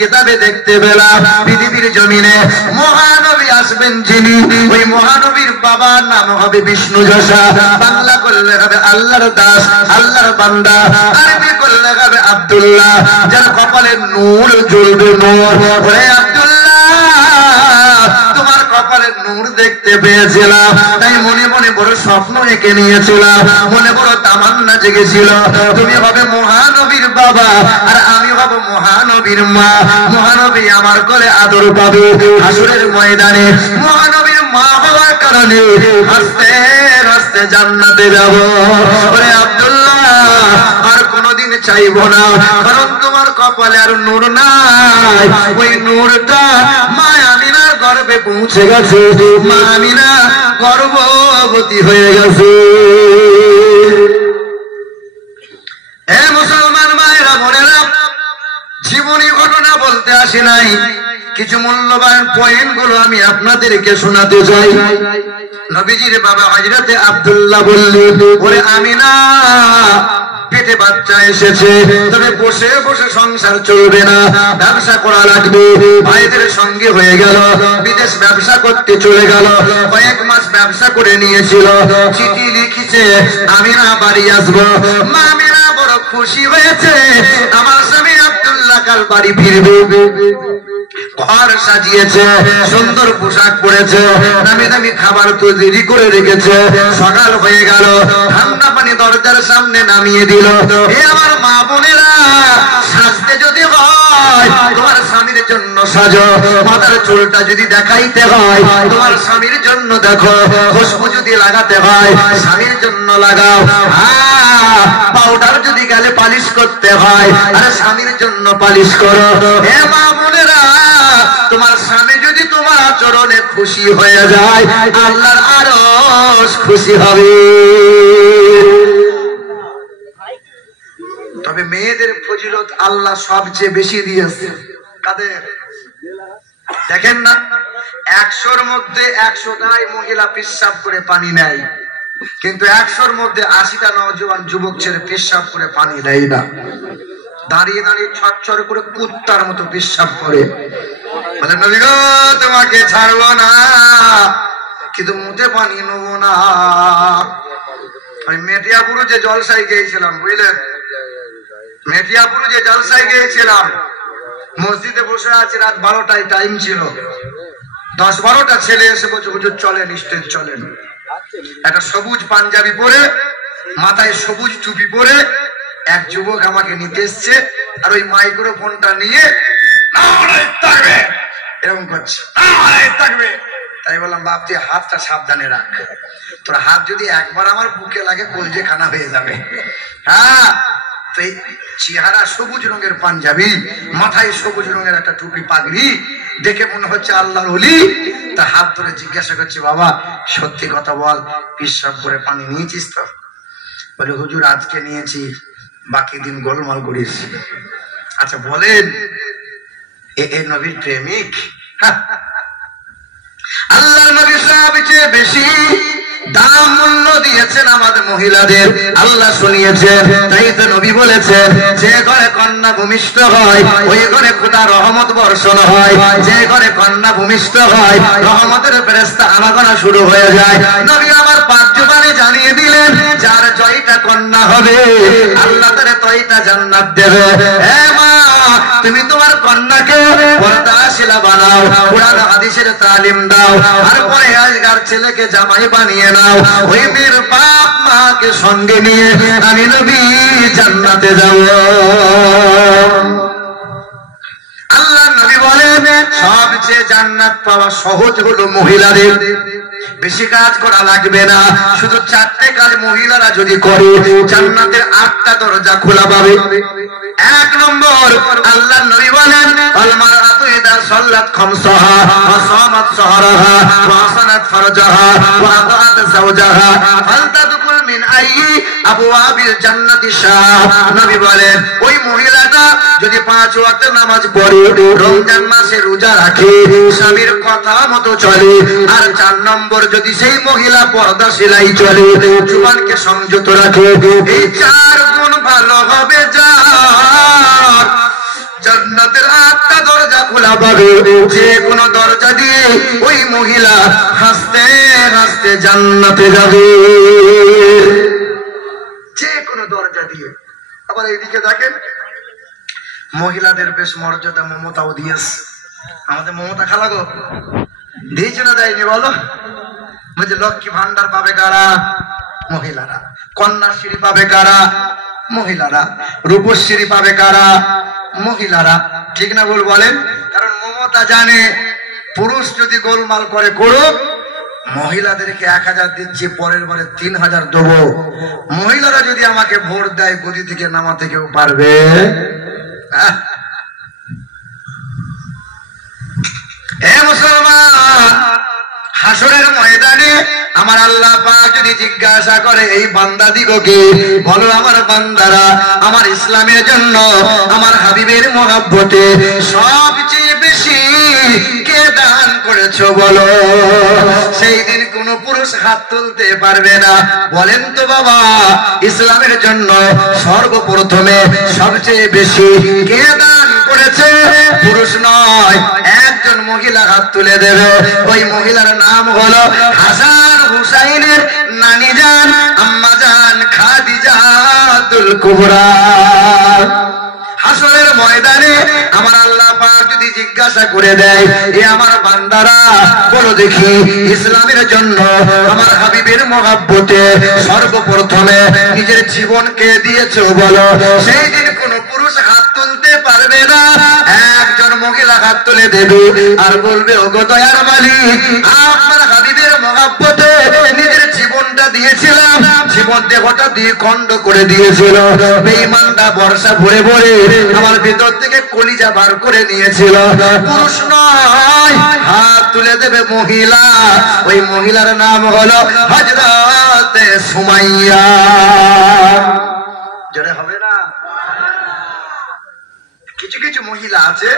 কিতাবে দেখতে পেলাম পৃথিবীর জমিনে মহানবী আসবেন যিনি, ওই মহানবীর বাবার নাম হবে বিষ্ণু যশা, বাংলা করলে হবে আল্লাহর দাস, আল্লাহর বান্দা, আরবি করলে হবে আব্দুল্লাহ, যার কপালে নূর জ্বলবে নূর। ওরে আব্দুল্লাহ, তোমার কপালে নূর দেখতে পেয়েছিলাম, তাই মনে মনে বড় স্বপ্ন এঁকে নিয়েছিলাম, মনে বড় তামান্না জেগেছিল, তুমি হবে মহানবীর বাবা আর আমি হব মহানবীর মা। মহানবী আমার কোলে আদর পাবে হাসরের ময়দানে, মহানবীর মা হওয়ার কারণে হাসতে হাসতে জান্নাতে যাব। ওরে আব্দুল্লাহ, আর কোনদিন চাইবো না, কারণ তোমার কপালে আর নূর নাই, ওই নূরটা মা আমিনার গর্ভে পৌঁছে গেছে, মা আমিনা গর্ভবতী হয়ে গেছে। হে মুসলমান মায়েরা বোনেরা, জীবনী ঘটনা বলতে আসি নাই, কিছু মূল্যবান পয়েন্ট গুলো আমি আপনাদেরকে শোনাতে চাই। নবীজির বাবা হযরতে আব্দুল্লাহ বললেন, ওরে আমিনা, পেটে বাচ্চা এসেছে, তবে বসে বসে সংসার চলবে না, ব্যবসা করা লাগবে। ভাইদের সঙ্গে হয়ে গেল, বিদেশ ব্যবসা করতে চলে গেল, কয়েক মাস ব্যবসা করে নিয়েছিল, চিঠি লিখেছে আমিনা বাড়ি আসবো। মা আমিনা বড় খুশি হয়েছে, আমার স্বামী আব্দুল্লাহ কাল বাড়ি ফিরবে। ঘর সাজিয়েছে, সুন্দর পোশাক পরেছে, দামি দামি খাবার তৈরি করে রেখেছে। সকাল হয়ে গেল, ঠান্ডা পানি দরজার সামনে নামিয়ে দিল। হে আমার মা বোনেরা, সাজতে যদি হয় তোমার স্বামীর জন্য সাজো, মাথার চুলটা যদি দেখাইতে হয় তোমার স্বামীর জন্য দেখো, খুশবু যদি লাগাতে হয় স্বামীর জন্য লাগাও, পাউডার যদি গেলে পালিশ করতে হয় আরে স্বামীর জন্য পালিশ করো। হে মা বোনেরা, তোমার স্বামী যদি তোমার আচরণে খুশি হয়ে যায়, আল্লাহর আরশ খুশি হবে। তবে মেয়েদের ফজিলত আল্লাহ সবচেয়ে বেশি দিয়েছে। কাদের? দেখেন না, 100-র মধ্যে 100টাই মহিলা পেশাব করে পানি নেয়, কিন্তু 100-র মধ্যে 80টা নওজোয়ান যুবক ছেলে পেশাব করে পানি দেয় না, দাঁড়িয়ে দাঁড়িয়ে ছটছট করে কুত্তার মতো পেশাব করে। বলে নবী গো, তোমাকে ছাড়বো না, কিন্তু মুখে পানি নেবো না। আমি মেটিয়াপুরে যে জলসায় গিয়েছিলাম, বুঝলেন, মেটিয়াপুরে যে জলসায় গিয়েছিলাম, মসজিদে বসে আছে, রাত 12টায় টাইম ছিল, 10-12টা ছেলে এসে বলছে হুজুর চলেন, স্টেজ চলেন। একটা সবুজ পাঞ্জাবি পরে, মাথায় সবুজ টুপি পরে এক যুবক আমাকে নিতে এসছে, আর ওই মাইক্রোফোনটা নিয়ে এরকম করছে, তাই বললাম বাপ তুই হাতটা সাবধানে রাখ, তোর হাত যদি একবার আমার বুকে লাগে কলজে খানা হয়ে যাবে। হ্যাঁ, তো এই চেহারা সবুজ রঙের পাঞ্জাবি, মাথায় সবুজ রঙের একটা টুপি পাগড়ি, দেখে মনে হচ্ছে আল্লাহর ওলি। তার হাত ধরে জিজ্ঞাসা করছে, বাবা সত্যি কথা বল, পেশাব করে পানি নিয়েছিস তো? বলে হুজুর আজকে নিয়েছি, বাকি দিন গোলমাল করিস। আচ্ছা বলেন, এ নবীর প্রেমিক? আল্লাহর নবী সবচেয়ে বেশি দাম মূল্য দিয়েছেন আমাদের মহিলাদের, আল্লাহ শুনিয়েছেন। তাই তো নবী বলেছেন, যে ঘরে কন্যা ভূমিষ্ঠ হয় ওই ঘরে খোদার রহমত বর্ষণ হয়, যে ঘরে কন্যা ভূমিষ্ঠ হয় রহমতের ফেরেশতা আনাগোনা শুরু হয়ে যায়। নবী আমার 5 জবানে জানিয়ে দিলেন, যার 6টা কন্যা হবে আল্লাহ তারে 6টা জান্নাত দেবে। হে মা, তুমি তোমার কন্যাকে পর্দাশীলা বানাও, কুরআন হাদিসের তালিম দাও, আর পরে আজকার ছেলেকে জামাই বানিয়ে নাও। ওই মেয়ের বাপ মাকে সঙ্গে নিয়ে আমি নবী জান্নাতে যাব। আল্লাহ নবী বলেন, সবচেয়ে জান্নাত পাওয়া সহজ হলো মহিলাদের, বেশি কাজ করা লাগবে না, শুধু 4টে কাজ মহিলারা যদি করে জান্নাতের 8টা দরজা খোলা পাবে। 1 নম্বর, আল্লাহ নবী বলেন, আল মারআতু ইযা সাল্লাত খামসাহা ওয়া সামাত সাহরাহা ওয়া হাসানাত ফারজাহা ওয়া আতাআত যাওজাহা ফালতাদখুল মিন আইয়ি আবওয়াবিল জান্নাতি শাহ। নবী বলেন, ওই মহিলাটা যদি 5 ওয়াক্ত নামাজ পড়ে, রমজান মাসে রোজা রাখে, স্বামীর কথা মতো চলে, আর 4 নম্বর যদি সেই মহিলা পর্দাশীলাই চলে, জুবানকে সংযত রাখে, এই 4 গুণ ভালো হবে, যা জান্নাতের 8টা খোলা পাবে, যে কোনো দরজা দিয়ে ওই মহিলা হাসতে হাসতে জান্নাতে যাবে, যে কোনো দরজা দিয়ে। আবার এইদিকে দেখেন, মহিলাদের বেশ মর্যাদা মমতাও দিয়েছে। আমাদের মমতা খালা গো দিয়েছে না দেয়নি বলো? বলছে লক্ষ্মী ভান্ডার পাবে কারা? মহিলারা। কন্যাশ্রী পাবে কারা? মহিলারা। রূপশ্রী পাবে কারা? মহিলারা। ঠিক না ভুল বলেন? কারণ মমতা জানে পুরুষ যদি গোলমাল করে করুক, মহিলাদেরকে 1000 দিচ্ছি, পরের বারে 3000 দেবো। মহিলারা যদি আমাকে ভোট দেয়, গদি থেকে নামাতে কেউ পারবে? এ মুসলমান, হাসরের ময়দানে আমার আল্লাহ পাক যদি জিজ্ঞাসা করে এই বান্দাদিগকে, বলো আমার বান্দারা আমার ইসলামের জন্য আমার হাবিবের মহব্বতে সবচেয়ে বেশি কে দান করেছো বলো? সেই দিন কোন পুরুষ হাত তুলতে পারবে না। বলেন তো বাবা, ইসলামের জন্য সর্বপ্রথমে সবচেয়ে বেশি কে দান করেছে? পুরুষ নয়, একজন মহিলা হাত তুলে দেবে। ওই মহিলার নাম হলো হাসান হুসাইনের নানি জান আম্মা জান খাদিজাতুল কুবরা। হাসরের ময়দানে আমার আল্লাহ পাক যদি জিজ্ঞাসা করে দেয়, এ আমার বান্দারা বলো দেখি ইসলামের জন্য আমার হাবিবের মহব্বতে সর্বপ্রথমে নিজের জীবনকে দিয়েছো বলো? সেই দিন কোন পুরুষ হাত তুলতে পারবে না, একজন মহিলা হাত তুলে দেবে আর বলবে, ওগো দয়ার মালিক, আপনার হাবিবের মহব্বতে নিজের জীবনটা দিয়েছিলাম, জীবন দেহটা দিয়ে খণ্ড করে দিয়েছিল, বেঈমানটা বর্ষা ভরে ভরে আমার ভিতর থেকে কলিজা বার করে নিয়েছিল। পুরুষ নয়, হাত তুলে দেবে মহিলা। ওই মহিলার নাম হলো হযরত সুমাইয়া। জোরে হবে না? কিছু কিছু মহিলা আছে